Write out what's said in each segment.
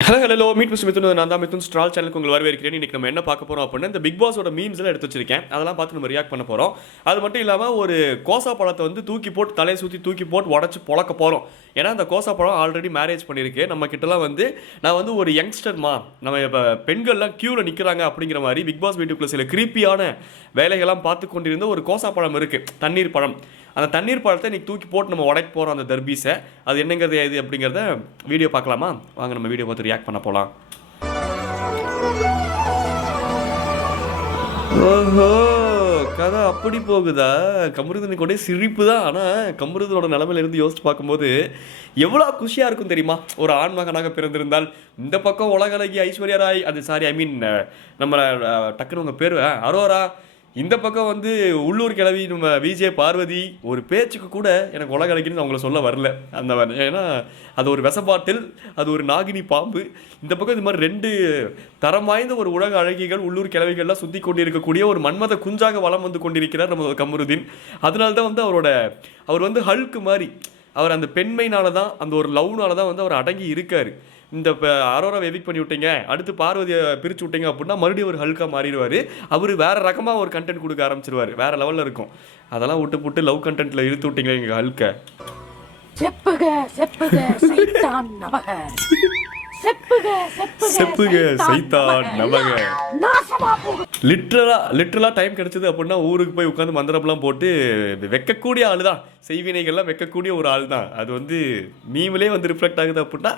Hello meet mister Mithun. நான் தான் Mithun stroll சேனலுக்கு உங்களை வரவேற்கிறேன். இன்னைக்கு நம்ம என்ன பார்க்க போறோம் அப்படின்னா, இந்த பிக் பாஸோட மீம்ஸ் எல்லாம் எடுத்து வச்சிருக்கேன். அதெல்லாம் பார்த்து நம்ம ரியாக்ட் பண்ண போறோம். அது மட்டும் இல்லாமல் ஒரு கோசா பழத்தை வந்து தூக்கி போட்டு தலையை சுற்றி தூக்கி போட்டு உடச்சி பொழக்க போகிறோம். ஏன்னா அந்த கோசா பழம் ஆல்ரெடி மேரேஜ் பண்ணியிருக்கு. நம்ம கிட்டலாம் வந்து நான் வந்து ஒரு யங்ஸ்டர்மா, நம்ம இப்போ பெண்கள்லாம் க்யூவில் நிற்கிறாங்க அப்படிங்கிற மாதிரி பிக் பாஸ் வீட்டுக்குள்ள சில கிரீப்பியான வேலைகள்லாம் பார்த்து கொண்டிருந்த ஒரு கோசா பழம் இருக்குது, தண்ணீர் பழம். அந்த தண்ணீர் பழத்தை இன்னைக்கு தூக்கி போட்டு நம்ம உடைக்க போகிறோம் அந்த தர்பீஸை. அது என்னங்கிறது எது அப்படிங்கிறத வீடியோ பார்க்கலாமா? வாங்க நம்ம வீடியோ பார்த்து ரியாக்ட் பண்ண போகலாம். ஓஹோ, கதை அப்படி போகுதா? கமருதனுக்கு கூட சிரிப்பு தான். ஆனால் கமருதனோட நிலமையில இருந்து யோசிச்சு பார்க்கும்போது எவ்வளோ குஷியாக இருக்கும் தெரியுமா? ஒரு ஆண்மகனாக பிறந்திருந்தால் இந்த பக்கம் உலகளகி ஐஸ்வர்யா ராய், அது சாரி ஐ மீன் நம்ம டக்குன்னு உங்கள் பேர் அரோரா, இந்த பக்கம் வந்து உள்ளூர் கிளவி நம்ம விஜே பார்வதி. ஒரு பேச்சுக்கு கூட எனக்கு உலக அழகின்னு அவங்கள சொல்ல வரல அந்த மாதிரி. ஏன்னா அது ஒரு விஷப்பாட்டில், அது ஒரு நாகினி பாம்பு. இந்த பக்கம் இது மாதிரி ரெண்டு தரம் வாய்ந்த ஒரு உலக அழகிகள் உள்ளூர் கிளவிகள்லாம் சுற்றி கொண்டிருக்கக்கூடிய ஒரு மன்மத குஞ்சாக வளம் வந்து கொண்டிருக்கிறார் நம்ம கமருதீன். அதனால தான் வந்து அவர் வந்து ஹல்க்கு மாதிரி, அவர் அந்த பெண்மையினால தான், அந்த ஒரு லவ்னால தான் வந்து அவர் அடங்கி இருக்கார். இந்த அரோராவை எவிக் பண்ணி விட்டீங்க, அடுத்து பார்வதியை பிரித்து விட்டீங்க அப்படின்னா மறுபடியும் ஒரு ஹல்காக மாறிடுவார். அவர் வேறு ரகமாக ஒரு கண்டென்ட் கொடுக்க ஆரம்பிச்சிருவார், வேறு லெவலில் இருக்கும். அதெல்லாம் விட்டு போட்டு லவ் கண்டென்ட்டில் இழுத்து விட்டீங்க எங்கள் ஹல்கை. செப்புக செப்புக சைத்தான் நமக, செப்புக செப்புக சைத்தான் நமக. லிட்ரலா டைம் கிடைச்சது அப்படின்னா ஊருக்கு போய் உட்காந்து மந்திரம்லாம் போட்டு வைக்கக்கூடிய ஆள் தான், செய்வினைகள்லாம் வைக்கக்கூடிய ஒரு ஆள் தான். அது வந்து மீமிலே வந்து ரிஃப்ளெக்ட் ஆகுது அப்படின்னா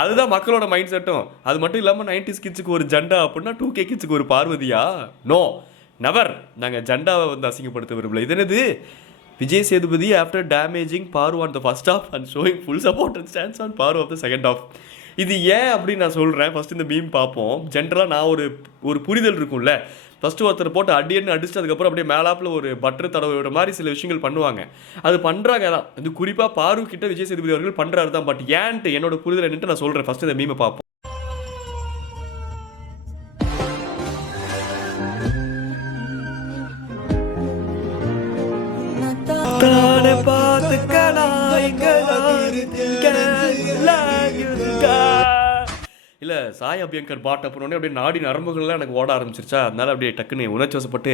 அதுதான் மக்களோட மைண்ட் செட்டும். அது மட்டும் இல்லாமல் 90s கிட்ஸுக்கு ஒரு ஜண்டா அப்படின்னா 2K கிட்ஸுக்கு ஒரு பார்வதியா? No, never. நாங்கள் ஜண்டாவை வந்து அசிங்கப்படுத்த விரும்பல. இது என்னது? Vijay Sethupathi after damaging Paaru on the first half and showing full support and stands on Paaru of the second half. இது ஏன் அப்படின்னு நான் சொல்கிறேன். ஃபஸ்ட்டு இந்த மீம் பார்ப்போம். ஜென்ரலாக நான் ஒரு புரிதல் இருக்கும்ல. ஃபஸ்ட்டு ஒருத்தர் போட்டு அடியன்னு அடிச்சுட்டு அதுக்கப்புறம் அப்படியே மேலாப்பில் ஒரு பட்டர் தடவை மாதிரி சில விஷயங்கள் பண்ணுவாங்க. அது பண்ணுறாங்க தான். இது குறிப்பாக பாரு கிட்ட விஜய் சேதுபதி அவர்கள் பண்ணுறாரு தான். பட் ஏன்ட்டு என்னோட புரிதல் என்னன்ட்டு நான் சொல்கிறேன். ஃபஸ்ட்டு இந்த மீமை பார்ப்போம். இல்லை, சாய் அபியங்கர் பாட்டு அப்படின்னே அப்படியே நாடி நரம்புகள்லாம் எனக்கு ஓட ஆரம்பிச்சிருச்சா, அதனால அப்படியே டக்குன்னு உணர்ச்சி வசப்பட்டு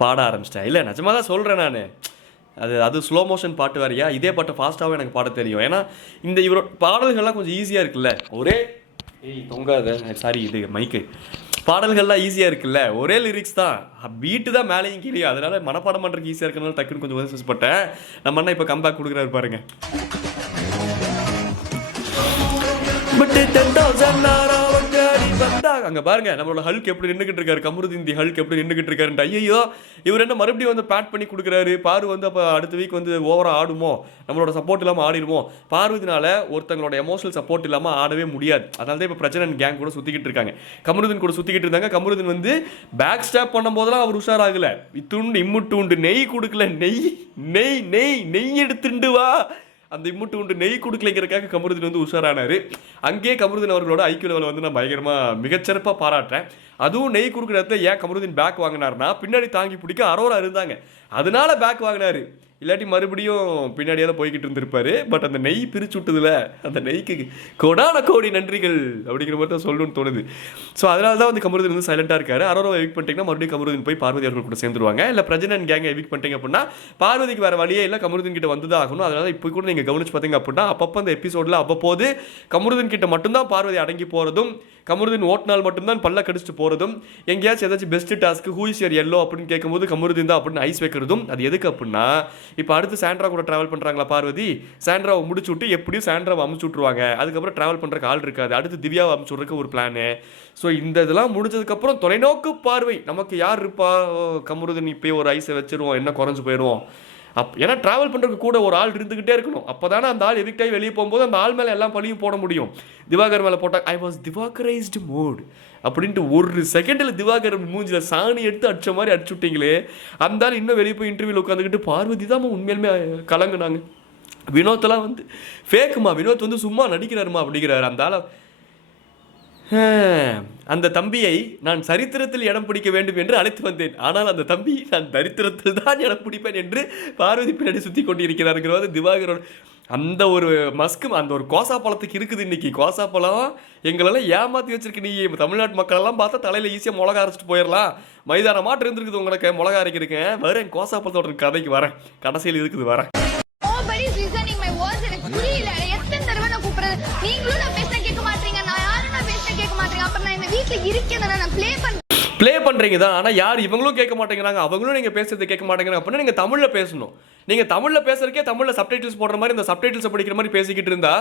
பாட ஆரம்பிச்சிட்டேன். இல்லை, நிஜமாக தான் சொல்கிறேன் நான். அது ஸ்லோ மோஷன் பாட்டு வேறையா? இதே பாட்டு ஃபாஸ்ட்டாகவே எனக்கு பாட தெரியும். ஏன்னா இந்த இவரோட பாடல்கள்லாம் கொஞ்சம் ஈஸியாக இருக்குல்ல. ஒரே தொங்காத, சாரி இது மைக்கு. பாடல்கள்லாம் ஈஸியாக இருக்குல்ல, ஒரே லிரிக்ஸ் தான், பீட்டு தான் மேலேயும் கீழே. அதனால மனப்பாடம் பண்ணுறதுக்கு ஈஸியாக இருக்கிறனால டக்குன்னு கொஞ்சம் உதவிப்பட்டேன். நம்ம அண்ணா இப்போ கம்பேக் கொடுக்குறாரு பாருங்க. அங்க பாருங்க நம்மளோட ஹல்க் எப்படி நின்றுகிட்டு இருக்காரு, கமருதீன் தி ஹல்க் எப்படி நின்றுகிட்டு இருக்காரு. ஐயோ, இவர் என்ன மறுபடியும் வந்து பேட் பண்ணி கொடுக்குறாரு. பாரு வந்து அப்போ அடுத்த வீக் வந்து ஓவரா ஆடுமோ, நம்மளோட சப்போர்ட் இல்லாமல் ஆடிடுமோ. பார்வதினால ஒருத்தங்களோட எமோஷனல் சப்போர்ட் இல்லாமல் ஆடவே முடியாது. அதனால தான் இப்போ பிரச்சனை கேங் கூட சுற்றிக்கிட்டு இருக்காங்க, கமருதீன் கூட சுற்றிக்கிட்டு இருந்தாங்க. கமருதீன் வந்து பேக் ஸ்டாப் பண்ணும் போதெல்லாம் அவர் உஷாராகல. இத்துண்டு இம்முட்டு உண்டு நெய் கொடுக்கல, நெய் நெய் நெய் நெய் எடுத்துண்டு வா, அந்த இம்முட்டு உண்டு நெய் கொடுக்கலைங்கிறதுக்காக கமருதீன் வந்து உஷாரானார். அங்கேயே கமருதீன் அவர்களோட ஐக்கிய லெவலில் வந்து நான் பயங்கரமாக மிகச்சிறப்பாக பாராட்டுறேன். அதுவும் நெய் கொடுக்குற இடத்துல ஏன் கமருதீன் பேக் வாங்கினார்னா, பின்னாடி தாங்கி பிடிக்க அரோரா இருந்தாங்க, அதனால பேக் வாங்கினார். இல்லாட்டி மறுபடியும் பின்னாடியே தான் போய்கிட்டு இருந்திருப்பாரு. பட் அந்த நெய் பிரிச்சு விட்டதுல அந்த நெய்க்கு கோடான கோடி நன்றிகள் அப்படிங்கிற மாதிரி தான் சொல்லணும்னு தோணுது. ஸோ அதனால தான் வந்து கமருதீன் வந்து சைலண்டாக இருக்காரு. அரோராவை எவிக் பண்ணிட்டீங்கன்னா மறுபடியும் கமருதீன் போய் பார்வதி அவர்கள் கூட சேர்ந்துருவாங்க. இல்லை பிரஜனன் கேங்கை எவிக் பண்ணிட்டீங்க அப்படின்னா பார்வதிக்கு வேறு வழியே இல்லை, கமருதீன் கிட்ட வந்து தான் ஆகணும். அதனால இப்போ கூட நீங்கள் கவனிச்சு பார்த்தீங்க அப்படின்னா அப்பப்போ அந்த எபிசோடில் அவ்வப்போது கமருதீன் கிட்ட மட்டும்தான் பார்வதி அடங்கி போகிறதும், கமருதீன் ஓட்டினால் மட்டும்தான் பல்ல கடிச்சிட்டு போகிறதும், எங்கேயாச்சும் ஏதாச்சும் best task who is your yellow அப்படின்னு கேட்கும்போது கமருதீன் தான் அப்படின்னு ஐஸ் வைக்கிறதும். அது எதுக்கு அப்படின்னா, இப்போ அடுத்து சாண்ட்ரா கூட ட்ராவல் பண்ணுறாங்களா பார்வதி, சாண்ட்ராவை முடிச்சு விட்டு எப்படியும் சாண்ட்ராவை அமுச்சு விட்ருவாங்க. அதுக்கப்புறம் ட்ராவல் பண்ணுறக்கு ஆள் இருக்காது. அடுத்து திவ்யாவை அமுச்சு விட்றதுக்கு ஒரு பிளானு. ஸோ இந்த இதெல்லாம் முடிஞ்சதுக்கப்புறம் தொலைநோக்கு பார்வை நமக்கு யார் இருப்பா? கமருதீன் இப்போயே ஒரு ஐஸை வச்சிருவோம், என்ன குறைஞ்சு போயிடுவோம். ஏன்னா ட்ராவல் பண்ணுறதுக்கு கூட ஒரு ஆள் இருந்துக்கிட்டே இருக்கணும். அப்போ தானே அந்த ஆள் எவிக்ட் ஆகி வெளியே போகும்போது அந்த ஆள் மேலே எல்லாம் பழியும் போட முடியும். திவாகர் மேலே போட்டால் ஐ வாஸ் திவாகரைஸ்டு மோட் அப்படின்ட்டு ஒரு செகண்டில் திவாகர் மூஞ்சில் சாணி எடுத்து அடிச்ச மாதிரி அடிச்சு விட்டீங்களே. அந்த ஆள் இன்னும் வெளியே போய் இன்டர்வியூவில் உட்காந்துக்கிட்டு பார்வதி தான் உண்மையிலுமே கலங்குனாங்க, வினோத்தெல்லாம் வந்து ஃபேக்குமா, வினோத் வந்து சும்மா நடிக்கிறாருமா அப்படிங்கிறாரு. அந்த ஆளை அந்த தம்பியை நான் சரித்திரத்தில் இடம் பிடிக்க வேண்டும் என்று அழைத்து வந்தேன். ஆனால் அந்த தம்பி நான் தரித்திரத்தில் தான் இடம் பிடிப்பேன் என்று பார்வதி பின்னாடி சுற்றி கொண்டிருக்கிறாருங்கிறது திவாகரோட அந்த ஒரு மஸ்க்கு அந்த ஒரு கோசா பழத்துக்கு இருக்குது இன்னைக்கு. கோசா பழம் எங்களெல்லாம் ஏமாற்றி வச்சிருக்கு. நீ தமிழ்நாட்டு மக்களெல்லாம் பார்த்தா தலையில் ஈஸியாக மிளகா அரைச்சிட்டு போயிடலாம். மைதான மாட்டு இருந்துருக்குது உங்களுக்கு மிளகா அரைக்கிறதுக்கு. வரேன் கோசா பழத்தோட கதைக்கு வரேன், கடைசியில் இருக்குது வரேன். ப்ளே பண்ணுறீங்க தான், ஆனால் யார் இவங்களும் கேட்க மாட்டேங்கிறாங்க, அவங்களும் நீங்கள் பேசுறது கேட்க மாட்டேங்கிறாங்க. அப்படின்னா நீங்கள் தமிழில் பேசணும். நீங்கள் தமிழில் பேசுறதுக்கே தமிழில் சப்டைட்டில்ஸ் போடுற மாதிரி இந்த சப்டைட்டில்ஸை படிக்கிற மாதிரி பேசிக்கிட்டு இருந்தா,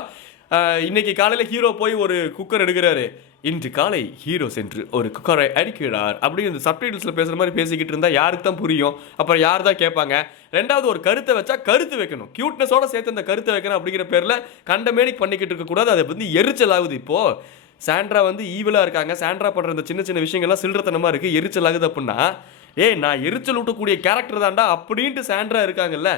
இன்னைக்கு காலையில் ஹீரோ போய் ஒரு குக்கர் எடுக்கிறாரு, இன்று காலை ஹீரோ சென்று ஒரு குக்கரை அடிக்கிறார் அப்படின்னு இந்த சப்டைட்டில்ஸில் பேசுகிற மாதிரி பேசிக்கிட்டு இருந்தால் யாருக்கு தான் புரியும்? அப்புறம் யார் தான் கேட்பாங்க? ரெண்டாவது, ஒரு கருத்தை வச்சா கருத்து வைக்கணும், கியூட்னஸோட சேர்த்து அந்த கருத்தை வைக்கணும். அப்படிங்கிற பேரில் கண்டமேனிக் பண்ணிக்கிட்டு இருக்கக்கூடாது. அதை வந்து எரிச்சல் ஆகுது. இப்போது சாண்ட்ரா வந்து ஈவிலாக இருக்காங்க, சாண்ட்ரா பண்ணுற இந்த சின்ன சின்ன விஷயங்கள்லாம் சில்லறத்தனமாக இருக்குது, எரிச்சல் ஆகுது. அப்படின்னா நான் எரிச்சல் ஊட்டக்கூடிய கேரக்டர் தான்டா அப்படின்ட்டு சாண்ட்ரா இருக்காங்கல்ல,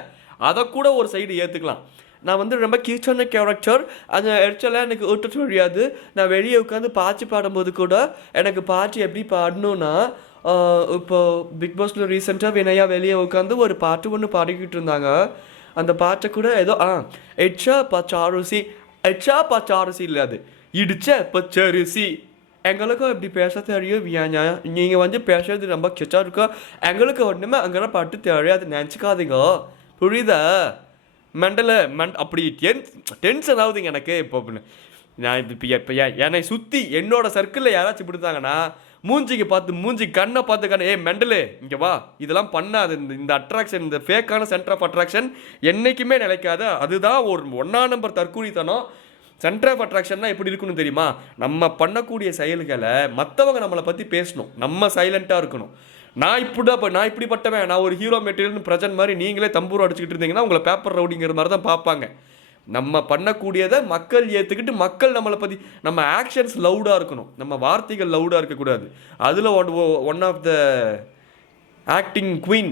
அதை கூட ஒரு சைடு ஏற்றுக்கலாம். நான் வந்து ரொம்ப கீச்சான கேரக்டர், அந்த எரிச்சலாக எனக்கு ஊட்ட தெரியாது. நான் வெளியே உட்காந்து பாட்டு பாடும்போது கூட எனக்கு பாட்டு எப்படி பாடணும்னா, இப்போ பிக் பாஸில் ரீசெண்டாக வினயா வெளியே உட்காந்து ஒரு பாட்டு ஒன்று பாடிக்கிட்டு இருந்தாங்க. அந்த பாட்டை கூட ஏதோ எச்சா பச்சாரிசி, எச்சா பச்சாரிசி இல்லை, அது இடிச்ச பச்சரிசி. எங்களுக்கும் இப்படி பேச தெரியும் வியாஞா, நீங்கள் வந்து பேசுறது ரொம்ப கிச்சா இருக்கா, எங்களுக்கு ஒன்றுமே அங்கெல்லாம் பாட்டு தெரியாது நினச்சிக்காதீங்க, புரியுதா? அப்படி டென்ஷன் ஆகுதுங்க எனக்கு. இப்போ நான் இப்போ என்னை சுற்றி என்னோட சர்க்கிளில் யாராச்சும் இப்படித்தாங்கன்னா, மூஞ்சிக்கு பார்த்து மூஞ்சி கண்ணை பார்த்து கண்ணை, மெண்டலு இங்கே வா, இதெல்லாம் பண்ணாது. இந்த அட்ராக்ஷன், இந்த ஃபேக்கான சென்டர் ஆஃப் அட்ராக்ஷன் என்றைக்குமே நிலைக்காது. அதுதான் ஒரு 1ஆம் நம்பர் தற்கூரித்தனம். சென்டர் ஆஃப் அட்ராக்ஷன்னா எப்படி இருக்குன்னு தெரியுமா? நம்ம பண்ணக்கூடிய செயல்களை மற்றவங்க நம்மளை பற்றி பேசணும், நம்ம சைலண்ட்டாக இருக்கணும். நான் இப்படிப்பட்டவன், நான் ஒரு ஹீரோ மெட்டீரியல்னு ப்ரெசென்ட் மாதிரி நீங்களே தம்பூர் அடிச்சுக்கிட்டு இருந்தீங்கன்னா உங்களை பேப்பர் ரவுடிங்கிற மாதிரி தான் பார்ப்பாங்க. நம்ம பண்ணக்கூடியதை மக்கள் ஏற்றுக்கிட்டு, மக்கள் நம்மளை பற்றி, நம்ம ஆக்ஷன்ஸ் லவுடாக இருக்கணும், நம்ம வார்த்தைகள் லவுடாக இருக்கக்கூடாது. அதில் one of the acting queen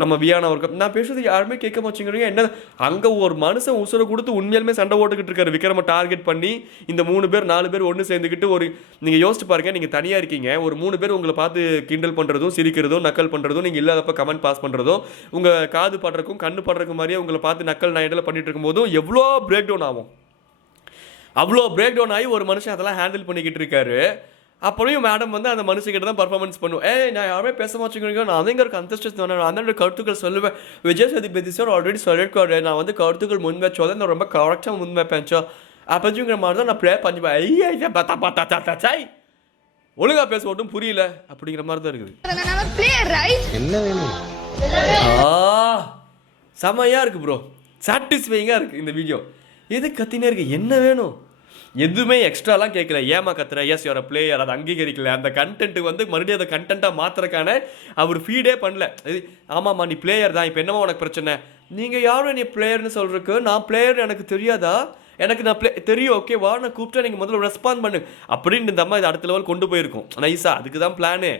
நம்ம வியானா அவர்கள். நான் பேசுறது யாருமே கேட்க மாட்டேங்கிறீங்க. என்ன அங்கே ஒரு மனுஷன் உசுரை கொடுத்து உண்மையாலுமே சண்டை ஓட்டுக்கிட்டு இருக்காரு விக்ரமை டார்கெட் பண்ணி. இந்த 3 பேர் 4 பேர் ஒன்று சேர்ந்துக்கிட்டு ஒரு, நீங்கள் யோசிச்சு பாருங்க, நீங்கள் தனியாக இருக்கீங்க, ஒரு 3 பேர் உங்களை பார்த்து கிண்டல் பண்ணுறதும் சிரிக்கிறதும் நக்கல் பண்ணுறதும், நீங்கள் இல்லாதப்ப கமெண்ட் பாஸ் பண்ணுறதும், உங்கள் காது படுறக்கும் கண்ணு படுறக்கும் மாதிரியே உங்களை பார்த்து நக்கல் நாயிடலாம் பண்ணிட்டு இருக்கும்போதும் எவ்வளோ பிரேக் டவுன் ஆகும். அவ்வளோ பிரேக் டவுன் ஆகி ஒரு மனுஷன் அதெல்லாம் ஹேண்டில் பண்ணிக்கிட்டு இருக்காரு. அப்புறம் மேடம் வந்து அந்த மனுஷங்கிட்ட தான் பர்ஃபார்மன்ஸ் பண்ணுவோம். நான் யாருமே பேச மாட்டேங்கிறீங்க, நான் வந்து இங்கே கன்சஸ்டன்ஸ் நான் அந்த கருத்துக்கள் சொல்லுவேன். விஜய் சேதுபதி சார் ஆல்ரெடி சொல்லியிருக்காரு, நான் வந்து கருத்துக்கள் முன் வச்சோத நான் ரொம்ப கரெக்டாக முன் வைப்பேன்ச்சோ அப்போங்கிற மாதிரி தான் நான் ப்ளே பண்ணுவேன். ஐயா பார்த்தா பார்த்தா சாய் ஒழுங்காக பேச ஒன்றும் புரியல அப்படிங்கிற மாதிரி தான் இருக்குது. என்ன வேணும்? செம்மையாக இருக்குது ப்ரோ, சாட்டிஸ்ஃபைங்காக இருக்குது இந்த வீடியோ. எது கத்தினே இருக்கு, என்ன வேணும்? எதுவுமே எக்ஸ்ட்ராலாம் கேட்கல. ஏமா கத்துற, எஸ் யூர் பிளேயர், அதை அங்கீகரிக்கல. அந்த கண்டென்ட்டுக்கு வந்து மறுபடியும் அதை கண்டென்ட்டாக மாற்றுறக்கான அவர் ஃபீடே பண்ணல. ஆமாம்மா நீ பிளேயர் தான், இப்போ என்னமா உனக்கு பிரச்சனை? நீங்கள் யாரும் நீ பிளேயர்னு சொல்கிறக்கு, நான் பிளேயர் எனக்கு தெரியாதா? எனக்கு நான் தெரியும், ஓகேவா, நான் கூப்பிட்டா நீங்கள் முதல்ல ரெஸ்பாண்ட் பண்ணு அப்படின்னு இந்த அம்மா இது அடுத்த லெவல் கொண்டு போயிருக்கும் நைஸாக. அதுக்கு தான் பிளானு.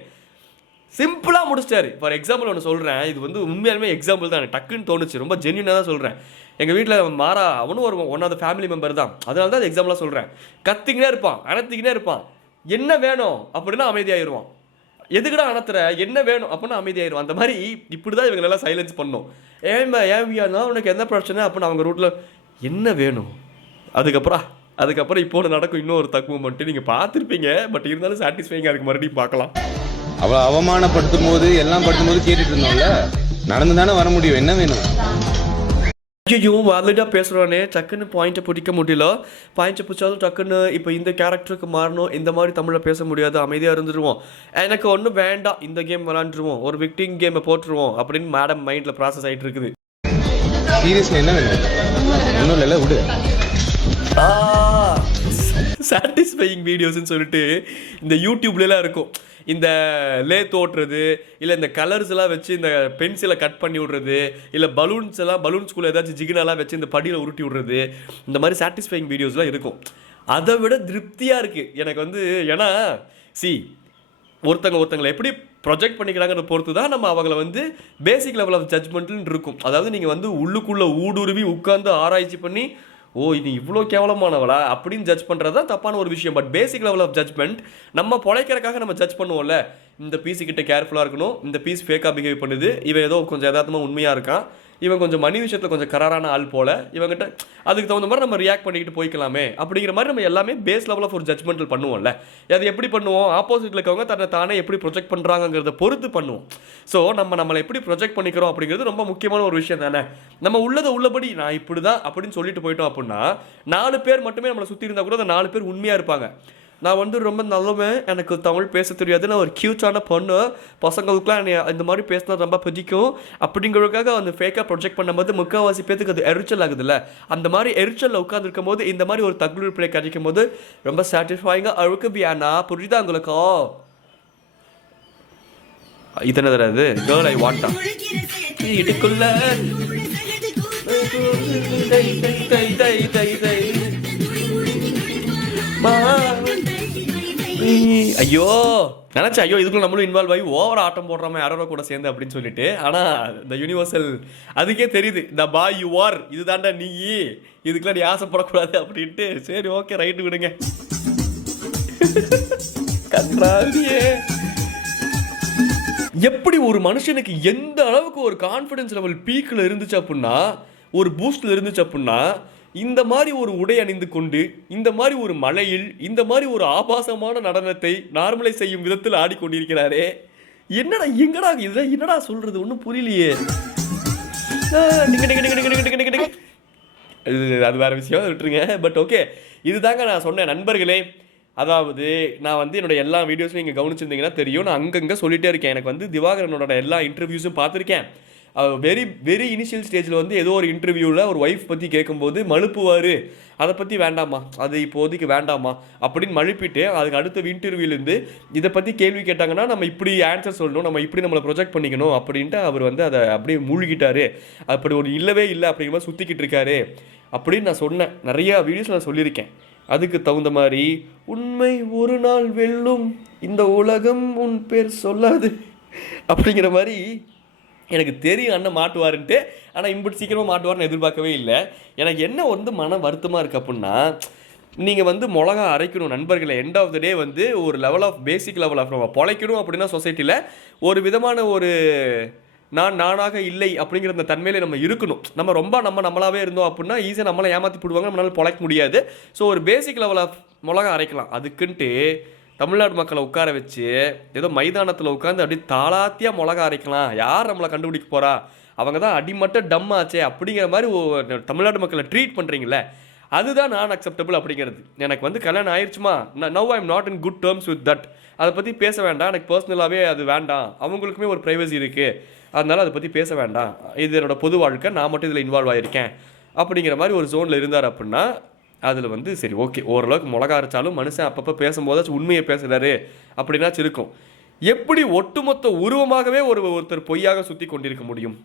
சிம்பிளாக முடிச்சிட்டாரு. ஃபார் எக்ஸாம்பிள் ஒன்று சொல்கிறேன், இது வந்து உண்மையாலுமே எக்ஸாம்பிள் தான், எனக்கு டக்குன்னு தோணுச்சு, ரொம்ப ஜென்யூனாக தான் சொல்கிறேன். எங்கள் வீட்டில் மாறா அவனும் ஒரு one of the family member தான், அதனால தான் எக்ஸாம்பிளாக சொல்கிறேன். கத்திக்கினே இருப்பான், அனத்திக்கினே இருப்பான். என்ன வேணும் அப்படின்னா அமைதியாகிடுவான். எதுக்குடா அனத்துற, என்ன வேணும் அப்படின்னா அமைதியாகிடுவான். அந்த மாதிரி இப்படி தான் இவங்களெல்லாம் சைலன்ஸ் பண்ணோம். ஏன்னா உனக்கு என்ன பிரச்சனை அப்படின்னு அவங்க ரூட்டில் என்ன வேணும். அதுக்கப்புறம் இப்போ நடக்கும் இன்னொரு தக்குவம் மட்டும் நீங்கள் பார்த்துருப்பீங்க. பட் இருந்தாலும் சாட்டிஸ்ஃபைங்காக இருக்குது, மறுபடியும் பார்க்கலாம். அவளை அவமானப்படுத்தும் போது எல்லாம் படுத்தும் போது கேட்டுட்டு இருந்தோம்ல, நடந்து தானே வர முடியும், என்ன வேணும்? ஐயோ வேலிடாக பேசுகிறானே, டக்குன்னு பாயிண்ட்டை பிடிக்க முடியல. பாயிண்ட்டை பிடிச்சாலும் டக்குன்னு இப்போ இந்த கேரக்டருக்கு மாறணும், இந்த மாதிரி தமிழில் பேச முடியாது, அமைதியாக இருந்துருவோம், எனக்கு ஒன்றும் வேண்டாம், இந்த கேம் விளாண்டுருவோம், ஒரு விக்டிங் கேமை போட்டுருவோம் அப்படின்னு மேடம் மைண்டில் ப்ராசஸ் ஆகிட்டு இருக்குது. சீரியஸ்லி என்ன வேணும்? ஒன்றும் இல்லை, விடு. சாட்டிஸ்ஃபையிங் வீடியோஸ்ன்னு சொல்லிட்டு இந்த யூடியூப்லாம் இருக்கும். இந்த லேத் ஓட்டுறது, இல்லை இந்த கலர்ஸ் எல்லாம் வச்சு இந்த பென்சிலை கட் பண்ணி விட்றது, இல்லை பலூன்ஸ்குள்ளே ஏதாச்சும் ஜிகினெல்லாம் வச்சு இந்த படியில் உருட்டி விட்றது, இந்த மாதிரி சாட்டிஸ்ஃபையிங் வீடியோஸ்லாம் இருக்கும். அதை விட திருப்தியாக இருக்குது எனக்கு வந்து. ஏன்னா ஒருத்தங்களை எப்படி ப்ரொஜெக்ட் பண்ணிக்கிறாங்கிறத பொறுத்து தான் நம்ம அவங்கள வந்து பேசிக் லெவல் ஆஃப் ஜட்ஜ்மெண்ட்டுன்னு இருக்கும். அதாவது நீங்கள் வந்து உள்ளுக்குள்ளே ஊடுருவி உட்காந்து ஆராய்ச்சி பண்ணி, இது இவ்வளோ கேவலமானவளா அப்படின்னு ஜட்ஜ் பண்ணுறது தான் தப்பான ஒரு விஷயம். But basic level of judgement நம்ம பொழைக்கிறக்காக நம்ம ஜட்ஜ் பண்ணுவோம்ல. இந்த பீஸுக்கிட்ட கேர்ஃபுல்லாக இருக்கணும், இந்த பீஸ் ஃபேக்காக பிஹேவ் பண்ணுது, இவன் ஏதோ கொஞ்சம் யதார்த்தமாக உண்மையாக இருக்கான், இவன் கொஞ்சம் மணி விஷயத்தில் கொஞ்சம் கராரான ஆள் போல, இவங்ககிட்ட அதுக்கு தகுந்த மாதிரி நம்ம ரியாக்ட் பண்ணிக்கிட்டு போய்க்கலாமே அப்படிங்கிற மாதிரி நம்ம எல்லாமே பேஸ் லெவல் ஆஃப் ஒரு ஜட்மெண்டல் பண்ணுவோம்ல. அது எப்படி பண்ணுவோம், ஆப்போசிட்டில் இருக்கவங்க தன்னை தானே எப்படி ப்ரொஜெக்ட் பண்ணுறாங்கிறத பொறுத்து பண்ணுவோம். ஸோ நம்மளை எப்படி ப்ரொஜெக்ட் பண்ணிக்கிறோம் அப்படிங்கிறது ரொம்ப முக்கியமான ஒரு விஷயம் தானே. நம்ம உள்ளதை உள்ளபடி நான் இப்படி தான் அப்படின்னு சொல்லிட்டு போயிட்டோம் அப்படின்னா 4 பேர் மட்டுமே நம்மளை சுற்றி இருந்தால் கூட அந்த 4 பேர் உண்மையாக இருப்பாங்க. நான் வந்து ரொம்ப நல்லவன், எனக்கு தமிழ் பேச தெரியாது, நான் ஒரு க்யூட்டான பொண்ணு, பசங்களுக்குலாம் என்னை இந்த மாதிரி பேசினா ரொம்ப பிடிக்கும் அப்படிங்கிறதுக்காக அந்த ஃபேக்காக ப்ரொஜெக்ட் பண்ணும்போது முக்கால்வாசி பேத்துக்கு அது எரிச்சல் ஆகுதுல்ல. அந்த மாதிரி எரிச்சலில் உட்காந்துருக்கும் போது இந்த மாதிரி ஒரு தகுதி பிள்ளை கிடைக்கும் போது ரொம்ப சாட்டிஸ்ஃபைங்காக அழுக்கு பியானா புரியுதா உங்களுக்கோ? இதனை தராது கேர்ள் ஐ வாண்டா இதுக்குள்ள ஐயோ நினச்சேன், ஐயோ இதுக்குள்ள நம்மளும் இன்வால்வ் ஆகி ஓவர ஆட்டம் போடுறோமே யாரோ கூட சேர்ந்து அப்படின்னு சொல்லிட்டு. ஆனால் இந்த யூனிவர்சல் அதுக்கே தெரியுது, த பாய் யூ ஆர், இதுதான்டா நீ, இதுக்கெல்லாம் நீ ஆசைப்படக்கூடாது அப்படின்ட்டு. சரி ஓகே ரைட்டு விடுங்க. கன்றாவியே. எப்படி ஒரு மனுஷனுக்கு எந்த அளவுக்கு ஒரு கான்ஃபிடன்ஸ் லெவல் பீக்கில் இருந்துச்சு அப்படின்னா, ஒரு பூஸ்டில் இருந்துச்சு அப்படின்னா, இந்த மாதிரி ஒரு உடை அணிந்து கொண்டு இந்த மாதிரி ஒரு மலையில் இந்த மாதிரி ஒரு ஆபாசமான நடனத்தை நார்மலைஸ் செய்யும் விதத்தில் ஆடிக்கொண்டிருக்கிறாரே. என்னடா எங்கடா இதுல என்னடா சொல்றது ஒன்றும் புரியலையே. அது வேற விஷயம் விட்டுருங்க. பட் ஓகே, இதுதாங்க நான் சொன்னேன் நண்பர்களே. அதாவது நான் வந்து என்னோட எல்லா வீடியோஸும் நீங்கள் கவனிச்சிருந்தீங்கன்னா தெரியும், நான் அங்கங்கே சொல்லிட்டே இருக்கேன். எனக்கு வந்து திவாகரனோட எல்லா இன்டர்வியூஸும் பார்த்துருக்கேன். வெரி இனிஷியல் ஸ்டேஜில் வந்து ஏதோ ஒரு இன்டர்வியூவில் ஒரு ஒய்ஃப் பற்றி கேட்கும்போது மழுப்புவார், அதை பற்றி வேண்டாமா, அது இப்போதைக்கு வேண்டாமா அப்படின்னு மழுப்பிட்டு அதுக்கு அடுத்த இன்டர்வியூலேருந்து இதை பற்றி கேள்வி கேட்டாங்கன்னா நம்ம இப்படி ஆன்சர் சொல்லணும், நம்ம இப்படி நம்மளை ப்ரொஜெக்ட் பண்ணிக்கணும் அப்படின்ட்டு அவர் வந்து அதை அப்படியே மூழ்கிட்டாரு. அப்படி ஒரு இல்லவே இல்லை அப்படிங்கிற மாதிரி சுற்றிக்கிட்டு இருக்காரு அப்படின்னு நான் சொன்னேன். நிறையா வீடியோஸ் நான் சொல்லியிருக்கேன். அதுக்கு தகுந்த மாதிரி உண்மை ஒரு நாள் வெல்லும், இந்த உலகம் உன் பேர் சொல்லாது அப்படிங்கிற மாதிரி எனக்கு தெரியும் அண்ணன் மாட்டுவாருன்ட்டு. ஆனால் இப்படி சீக்கிரமாக மாட்டுவார்னு எதிர்பார்க்கவே இல்லை. எனக்கு என்ன வந்து மன வருத்தமாக இருக்குது அப்படின்னா, நீங்கள் வந்து மிளகா அரைக்கணும் நண்பர்களை. எண்ட் ஆஃப் த டே வந்து ஒரு level of basic level of நம்ம பொழைக்கணும் அப்படின்னா சொசைட்டியில் ஒரு விதமான ஒரு நானாக இல்லை அப்படிங்கிற அந்த தன்மையில நம்ம இருக்கணும். நம்ம ரொம்ப நம்மளாவே இருந்தோம் அப்படின்னா ஈஸியாக நம்மளை ஏமாற்றி போடுவாங்க, நம்மளால பொழைக்க முடியாது. ஸோ ஒரு பேசிக் லெவல் ஆஃப் மிளகா அரைக்கலாம். அதுக்குன்ட்டு தமிழ்நாடு மக்களை உட்கார வச்சு ஏதோ மைதானத்தில் உட்காந்து அப்படியே தாளாத்தியாக மிளகா அரைக்கலாம், யார் நம்மளை கண்டுபிடிக்க போகிறா, அவங்க தான் அடிமட்ட டம் ஆச்சே அப்படிங்கிற மாதிரி தமிழ்நாடு மக்களை ட்ரீட் பண்ணுறீங்களே, அதுதான் நான் அக்செப்டபிள் அப்படிங்கிறது. எனக்கு வந்து கல்யாணம் ஆயிடுச்சுமா, now I am not in good terms with that, அதை பற்றி பேச வேண்டாம், எனக்கு பர்சனலாகவே அது வேண்டாம், அவங்களுக்குமே ஒரு ப்ரைவசி இருக்குது, அதனால அதை பற்றி பேச வேண்டாம், இது என்னோட பொது வாழ்க்கை, நான் மட்டும் இதில் இன்வால்வ் ஆகியிருக்கேன் அப்படிங்கிற மாதிரி ஒரு ஜோனில் இருந்தார் அப்படின்னா அதில் வந்து சரி ஓகே, ஓரளவுக்கு மிளகா அரைச்சாலும் மனுஷன் அப்பப்போ பேசும்போதாச்சும் உண்மையை பேசுகிறாரு அப்படின்னாச்சும் இருக்கும். எப்படி ஒட்டுமொத்த உருவமாகவே ஒருத்தர் பொய்யாக சுற்றி கொண்டிருக்க முடியும்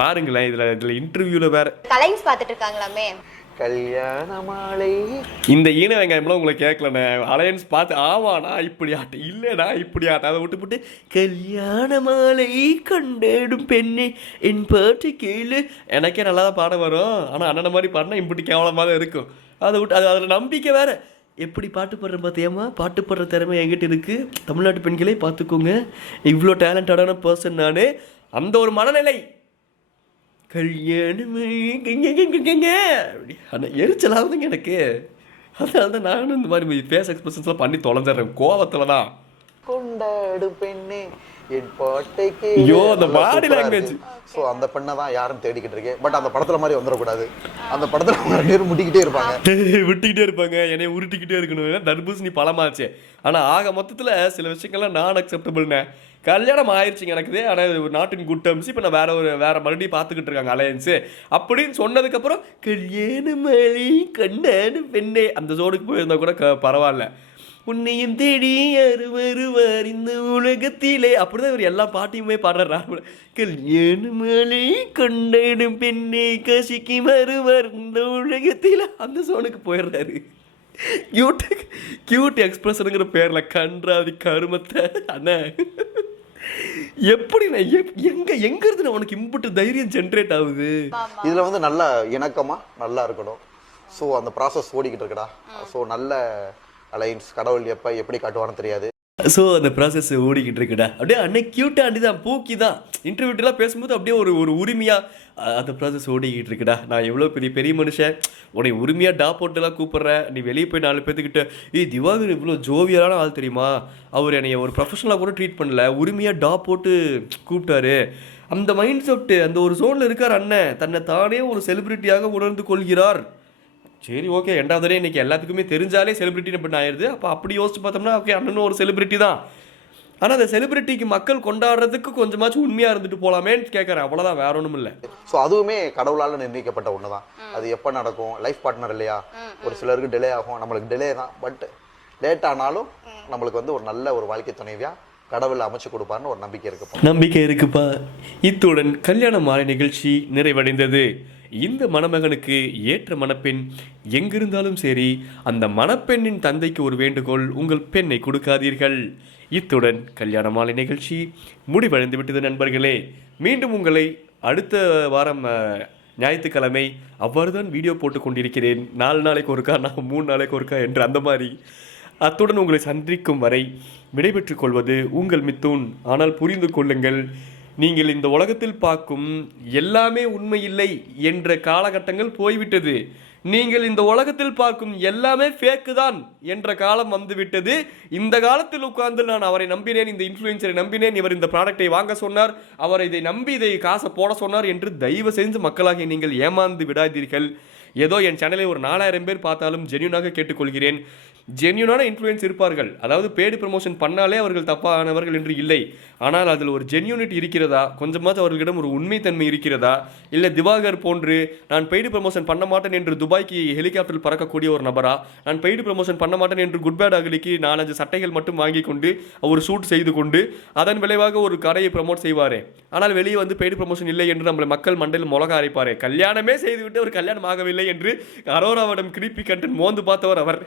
பாருங்களேன். இதில் இன்டர்வியூவில் வேற கலைன்ஸ் பார்த்துட்டு இருக்காங்களாமே, கல்யாண மாலை. இந்த ஈன வெங்காயம்லாம் உங்களை கேட்கலண்ணே. அலையன்ஸ் பார்த்து ஆமாண்ணா இப்படி ஆட்ட இல்லைடா இப்படி ஆட்ட, அதை விட்டு கல்யாண மாலை கண்டேடும் பெண்ணே என் பாட்டு கேளு, எனக்கே நல்லா தான் பாட வரும். ஆனால் அண்ணனை மாதிரி பாடினா இப்படி கேவலமாக தான் இருக்கும். அதை விட்டு அதில் நம்பிக்கை வேற. எப்படி பாட்டு பாடுறேன் பார்த்தியாமா, பாட்டு பாடுற திறமை என்கிட்ட இருக்குது, தமிழ்நாட்டு பெண்களே பார்த்துக்கோங்க, இவ்வளோ டேலண்டடான பர்சன் நான், அந்த ஒரு மனநிலை. கல்யாணமே எரிச்சலாகுதுங்க எனக்கு. அதனால தான் நானும் இந்த மாதிரி ஃபேஸ் எக்ஸ்பிரஷன்ஸ்லாம் பண்ணி தொலைஞ்சிட்றேன் கோவத்தில் தான். கொண்டாடு பெண்ணே என் பாட்டைக்கு. ஐயோ அந்த பாடி லாங்குவேஜ். ஸோ அந்த பெண்ணை தான் யாரும் தேடிக்கிட்டு இருக்கேன். பட் அந்த படத்துல மாதிரி வந்துடக்கூடாது. அந்த படத்துல பேர் முட்டிக்கிட்டே இருப்பாங்க, விட்டுக்கிட்டே இருப்பாங்க, என்னைய உருட்டிக்கிட்டே இருக்கணும், தர்பூசணி பழமாச்சு. ஆனால் ஆக மொத்தத்தில் சில விஷயங்கள்லாம் நான் அக்செப்டபிள்னே. கல்யாணம் ஆயிடுச்சுங்க எனக்கு, ஆனால் நாட் இன் குட் டேர்ம்ஸ். இப்போ நான் வேற மறுபடியும் பார்த்துக்கிட்டு இருக்காங்க அலையன்ஸு அப்படின்னு சொன்னதுக்கப்புறம் கல்யாண மழை கண்டான பெண்ணே அந்த ஜோனுக்கு போயிருந்தா கூட பரவாயில்ல. உன்னையும் தேடி வருவார் இந்த உலகத்திலே அப்படிதான் இவர் எல்லா பாட்டையுமே பாடுறாரு. கல்யாண மழை கொண்டாடும் பெண்ணே கசிக்கு வருவார் இந்த உலகத்தில அந்த ஜோனுக்கு போயிடுறாரு. கியூட் எக்ஸ்பிரஷனுங்கிற பேரில் கன்றாதி கருமத்தை அண்ணா எப்படி எங்க இருந்து உனக்கு இம்புட்டு தைரியம் ஜென்ரேட் ஆகுது? இதுல வந்து நல்ல இணக்கமா நல்லா இருக்கணும். ஸோ அந்த ப்ராசஸ் ஓடிக்கிட்டு இருக்கடா. ஸோ நல்ல அலைன்ஸ் கடவுள் எப்போ எப்படி காட்டுவான்னு தெரியாது. ஸோ அந்த ப்ராசஸ் ஓடிக்கிட்டு இருக்குடா. அப்படியே அன்னைக்கு க்யூட்டாக ஆண்டி தான், பூக்கி தான். இன்டர்வியூட்டெல்லாம் பேசும்போது அப்படியே ஒரு ஒரு உரிமையாக அந்த ப்ராசஸ் ஓடிக்கிட்டு இருக்குடா. நான் எவ்வளோ பெரிய பெரிய மனுஷன், உன்னை உரிமையாக டா போட்டுலாம் கூப்பிட்றேன். நீ வெளியே போய் 4 பேர்த்துக்கிட்ட திவாகர் இவ்வளோ ஜோவியலான ஆள் தெரியுமா, அவர் என்னை ஒரு ப்ரொஃபஷனலாக கூட ட்ரீட் பண்ணல, உரிமையாக டா போட்டு கூப்பிட்டாரு. அந்த மைண்ட் செட்டு, அந்த ஒரு ஜோனில் இருக்கார் அண்ணன். தன்னை தானே ஒரு செலிபிரிட்டியாக உணர்ந்து கொள்கிறார். சரி, ஓகே, 2வது இன்னைக்கு எல்லாத்துக்குமே தெரிஞ்சாலே செலிபிரிட்டி அப்படின்னு ஆயிடுது. அப்போ அப்படி யோசிச்சு பார்த்தோம்னா ஓகே, அண்ணனும் ஒரு செலிபிரிட்டி தான். ஆனால் அந்த செலிபிரிட்டிக்கு மக்கள் கொண்டாடுறதுக்கு கொஞ்சமாச்சும் உண்மையாக இருந்துட்டு போகலாமேன்னு கேட்குறேன். அவ்வளோதான், வேற ஒன்றும் இல்லை. ஸோ அதுவுமே கடவுளால் நிர்ணயிக்கப்பட்ட ஒன்று தான். அது எப்போ நடக்கும், லைஃப் பார்ட்னர் இல்லையா, ஒரு சிலருக்கு டிலே ஆகும், நம்மளுக்கு டிலே தான். பட் லேட் ஆனாலும் நம்மளுக்கு வந்து ஒரு நல்ல ஒரு வாழ்க்கை துணைவியா கடவுள் அமைச்சு கொடுப்பாருன்னு ஒரு நம்பிக்கை இருக்குப்பா. இத்துடன் கல்யாண மாலை நிகழ்ச்சி நிறைவடைந்தது. இந்த மணமகனுக்கு ஏற்ற மணப்பெண் எங்கிருந்தாலும் சரி, அந்த மணப்பெண்ணின் தந்தைக்கு ஒரு வேண்டுகோள், உங்கள் பெண்ணை கொடுக்காதீர்கள். இத்துடன் கல்யாண மாலை நிகழ்ச்சி முடிவடைந்து விட்டது நண்பர்களே. மீண்டும் உங்களை அடுத்த வாரம் ஞாயிற்றுக்கிழமை அவ்வாறு தான் வீடியோ போட்டு கொண்டிருக்கிறேன். 4 நாளைக்கு ஒருக்கா, நான் 3 நாளைக்கு ஒருக்கா என்று அந்த மாதிரி. அத்துடன் உங்களை சந்திக்கும் வரை விடைபெற்றுக் கொள்வது உங்கள் மித்துன். ஆனால் புரிந்து கொள்ளுங்கள், நீங்கள் இந்த உலகத்தில் பார்க்கும் எல்லாமே உண்மை இல்லை என்ற காலகட்டங்கள் போய்விட்டது. நீங்கள் இந்த உலகத்தில் பார்க்கும் எல்லாமே ஃபேக்கு தான் என்ற காலம் வந்துவிட்டது. இந்த காலத்தில் உட்கார்ந்து நான் அவரை நம்பினேன், இந்த இன்ஃப்ளூயன்சரை நம்பினேன், இவர் இந்த ப்ராடக்டை வாங்க சொன்னார், அவர் இதை நம்பி இதை காசை போட சொன்னார் என்று தயவு செஞ்சு மக்களாகிய நீங்கள் ஏமாந்து விடாதீர்கள். ஏதோ என் சேனலை ஒரு 4000 பேர் பார்த்தாலும் ஜென்யூனாக கேட்டுக்கொள்கிறேன், ஜென்யூனான இன்ஃப்ளூயன்ஸ் இருப்பார்கள். அதாவது பேடு ப்ரமோஷன் பண்ணாலே அவர்கள் தப்பானவர்கள் என்று இல்லை. ஆனால் அதில் ஒரு ஜென்யூனிட்டி இருக்கிறதா, கொஞ்சமாவது அவர்களிடம் ஒரு உண்மைத்தன்மை இருக்கிறதா, இல்லை திவாகர் போன்று நான் பெய்டு ப்ரமோஷன் பண்ண மாட்டேன் என்று துபாய்க்கு ஹெலிகாப்டரில் பறக்கக்கூடிய ஒரு நபரா, நான் பெய்டு ப்ரமோஷன் பண்ண மாட்டேன் என்று குட் பேட் அகலிக்கு 4-5 சட்டைகள் மட்டும் வாங்கி கொண்டு ஒரு ஷூட் செய்து கொண்டு அதன் விளைவாக ஒரு கடையை ப்ரமோட் செய்வாரே, ஆனால் வெளியே வந்து பெய்டு ப்ரமோஷன் இல்லை என்று நம்மளை மக்கள் மண்டையில் மிளகா அரைப்பாரே, கல்யாணமே செய்துவிட்டு ஒரு கல்யாணம் ஆகவில்லை என்று அரோராவிடம் கிரிப்பி கண்டன் மோந்து பார்த்தவர் அவர்.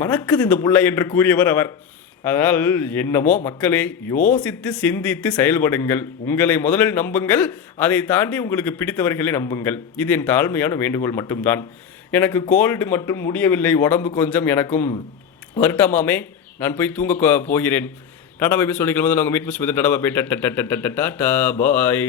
மணக்குது இந்த புள்ளை என்று கூறியவர் அவர். அதனால் என்னமோ மக்களே, யோசித்து சிந்தித்து செயல்படுங்கள். உங்களை முதலில் நம்புங்கள், அதை தாண்டி உங்களுக்கு பிடித்தவர்களை நம்புங்கள். இது என் தாழ்மையான வேண்டுகோள் மட்டும்தான். எனக்கு கோல்டு மற்றும் முடியவில்லை, உடம்பு கொஞ்சம் எனக்கும் வருட்டமாமே. நான் போய் தூங்க போகிறேன். டாடா பை சொல்லிக்கலாம். நாங்கள் மீட் பண்ணி டாடா பை, டாடா பாய்.